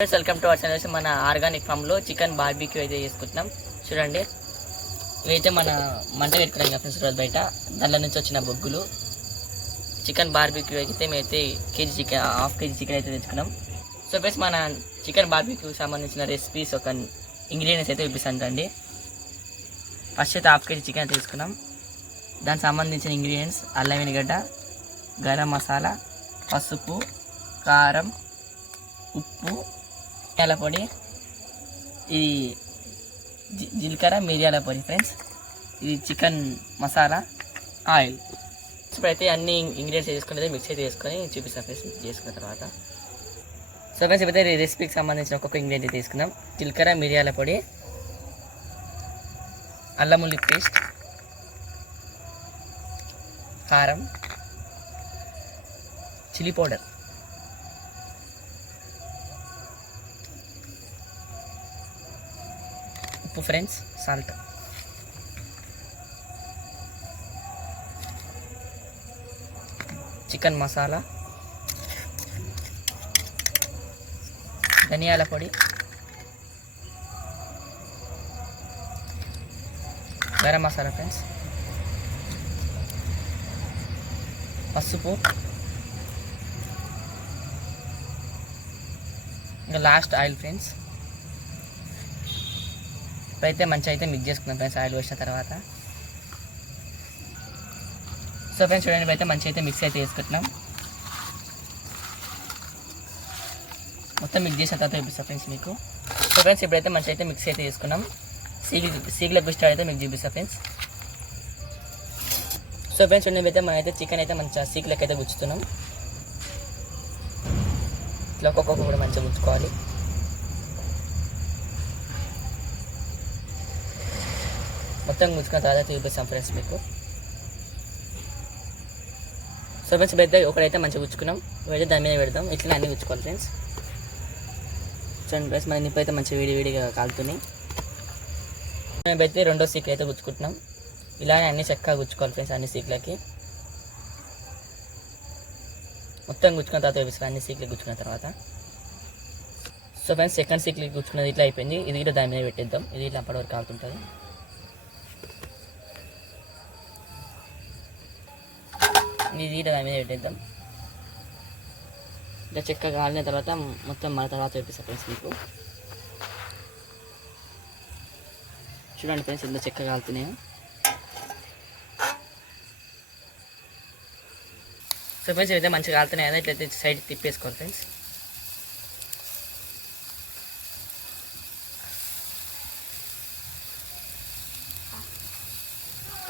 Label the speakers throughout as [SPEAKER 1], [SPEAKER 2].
[SPEAKER 1] Friends welcome to our channels మన organic ఫామ్లో chicken barbecue అయితే చేసుకుంటున్నాం. చూడండి. ఇవైతే మన మంట పెట్టుకున్నాం కదా ఫ్రెండ్స్ రోజు బయట. దాంట్లో నుంచి వచ్చిన బొగ్గులు. చికెన్ బార్బీక్యూ అయితే మేమైతే KG chicken half KG chicken అయితే తెచ్చుకున్నాం. సో ఫ్రెండ్స్ మన చికెన్ బార్బీక్యూ సంబంధించిన రెసిపీస్ ఒక ఇంగ్రీడియంట్స్ అయితే చూపిస్తాను అండి ఫస్ట్ అయితే హాఫ్ కేజీ చికెన్ తీసుకున్నాం. దానికి సంబంధించిన ఇంగ్రీడియంట్స్ అల్లం వెనిగడ్డ గరం మసాలా పసుపు కారం ఉప్పు మిరియాల పొడి. ఇది జి- జీలకర్ర మిరియాల పొడి ఫ్రెండ్స్. ఇది చికెన్ మసాలా ఆయిల్. ఇప్పుడైతే అన్ని ఇంగ్రీడియంట్స్ వేసుకుని మిక్స్ అయితే వేసుకొని చూపిస్తాను ఫ్రెండ్స్ మిక్స్ చేసుకున్న తర్వాత. సో ఫ్రెండ్స్ ఇప్పుడైతే రెసిపీకి సంబంధించిన ఒక్కొక్క ఇంగ్రీడియంట్ తీసుకున్నాం తీసుకుందాం. జీలకర్ర మిరియాల పొడి. అల్లం ఉల్లి పేస్ట్. కారం. Chilli powder. ఉప్పు ఫ్రెండ్స్ సాల్ట్ చికెన్ మసాలా ధనియాల పొడి గరం మసాలా ఫ్రెండ్స్ పసుపు ఇంకా లాస్ట్ ఆయిల్ ఫ్రెండ్స్ ఇప్పుడైతే మంచిగా అయితే మిక్స్ చేసుకున్నాం ఫ్రెండ్స్ ఆయిల్ వేసిన తర్వాత. సో ఫ్రెండ్స్ చూడండి ఇప్పుడైతే మంచిగా అయితే మిక్స్ అయితే వేసుకుంటున్నాం మొత్తం మిక్స్ చేసిన తర్వాత చూపిస్తాం ఫ్రెండ్స్ మీకు. సో ఫ్రెండ్స్ ఇప్పుడైతే మంచిగా అయితే మిక్స్ అయితే చేసుకున్నాం. సీగి సీగుల గుస్టాడ్ అయితే మీకు చూపిస్తాం ఫ్రెండ్స్ సో ఫ్రెండ్స్ చూడండి అయితే మనం అయితే చికెన్ అయితే మంచిగా సీకులకి అయితే గుచ్చుతున్నాం. ఇట్లా ఒక్కొక్క కూడా మంచిగా గుచ్చుకోవాలి. మొత్తం ముంచుకున్న తర్వాత చూపిస్తాం ఫ్రెండ్స్ మీకు. సో ఫ్రెండ్స్ పెద్ద ఒకడైతే మంచిగా గుచ్చుకున్నాం వేడి దాని మీద పెడతాం ఇట్లా అన్ని గుచ్చుకోవాలి ఫ్రెండ్స్. చూడండి ఫ్రెండ్స్ మన నిప్పు అయితే మంచి వేడి వేడిగా కాలుతున్నాయి. మేమైతే రెండో సీక్ అయితే గుచ్చుకుంటున్నాం ఇలానే అన్ని చక్కగా గుచ్చుకోవాలి ఫ్రెండ్స్ అన్ని సీక్లకి. మొత్తం గుచ్చుకున్న తర్వాత చూపిస్తాను అన్ని సీక్లకి గుచ్చుకున్న తర్వాత. సో ఫ్రెండ్స్ సెకండ్ సీక్లకి గుచ్చుకున్నది ఇట్లా అయిపోయింది. ఇది ఇట్లా దాని మీద పెట్టేద్దాం. ఇది ఇట్లా అప్పటి వరకు కాలుతుంటుంది. మీది ఇట్లా దాని మీద పెట్టేద్దాం. ఇంకా చెక్క కాలిన తర్వాత మొత్తం మన తర్వాత చూపిస్తాను ఫ్రెండ్స్ మీకు. చూడండి ఫ్రెండ్స్ ఇంత చెక్క కాలుతున్నాయో. సో ఫ్రెండ్స్ అయితే మంచిగా కాలుతున్నాయి కదా ఇట్లయితే సైడ్ తిప్పేసుకోండి ఫ్రెండ్స్.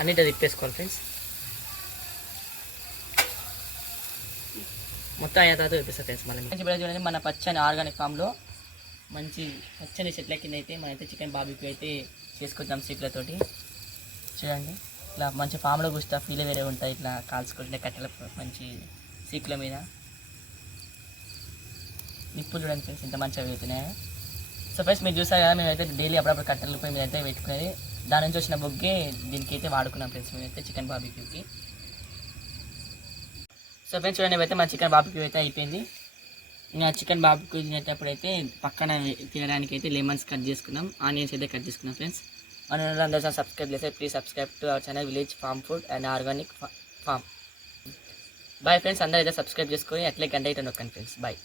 [SPEAKER 1] అన్నిటి తిప్పేసుకోవాలి ఫ్రెండ్స్. మొత్తం అయిన తర్వాత చూపిస్తా ఫ్రెండ్స్ మళ్ళీ మంచి ఇప్పుడు చూడండి మన పచ్చని ఆర్గానిక్ ఫామ్లో మంచి పచ్చని చెట్ల కింద అయితే మనమైతే చికెన్ బాబీకి అయితే చేసుకుంటాం సీట్లతోటి. చూడండి. ఇట్లా మంచి ఫామ్లో కూర్చుంటా ఫీల్ వేరే ఉంటాయి ఇట్లా కాల్చుకుంటే కట్టెల మంచి సీకుల మీద. నిప్పులు చూడండి ఫ్రెండ్స్ ఇంత మంచిగా వెళ్తున్నాయి సో ఫ్రెండ్స్ మీరు చూసారు కదా మేమైతే డైలీ అప్పుడప్పుడు కట్టెల పై మీద అయితే పెట్టుకునేది. దాని నుంచి వచ్చిన బొగ్గే దీనికి అయితే వాడుకున్నాం ఫ్రెండ్స్ మేమైతే చికెన్ బాబీక్యూకి సో ఫ్రెండ్స్ చూడండి అయితే మా చికెన్ బాబుకి అయితే అయిపోయింది. ఇంకా చికెన్ బాబుకి తినేటప్పుడు అయితే పక్కన తినడానికి అయితే లెమన్స్ కట్ చేసుకున్నాం. ఆనియన్స్ అయితే కట్ చేసుకున్నాం ఫ్రెండ్స్ మన అందరూ సబ్స్క్రైబ్ చేస్తే please subscribe to our channel village farm food and organic farm boy friends అందరూ అయితే సబ్స్క్రైబ్ చేసుకొని అట్లే గంట అయితే నొక్కండి ఫ్రెండ్స్ బాయ్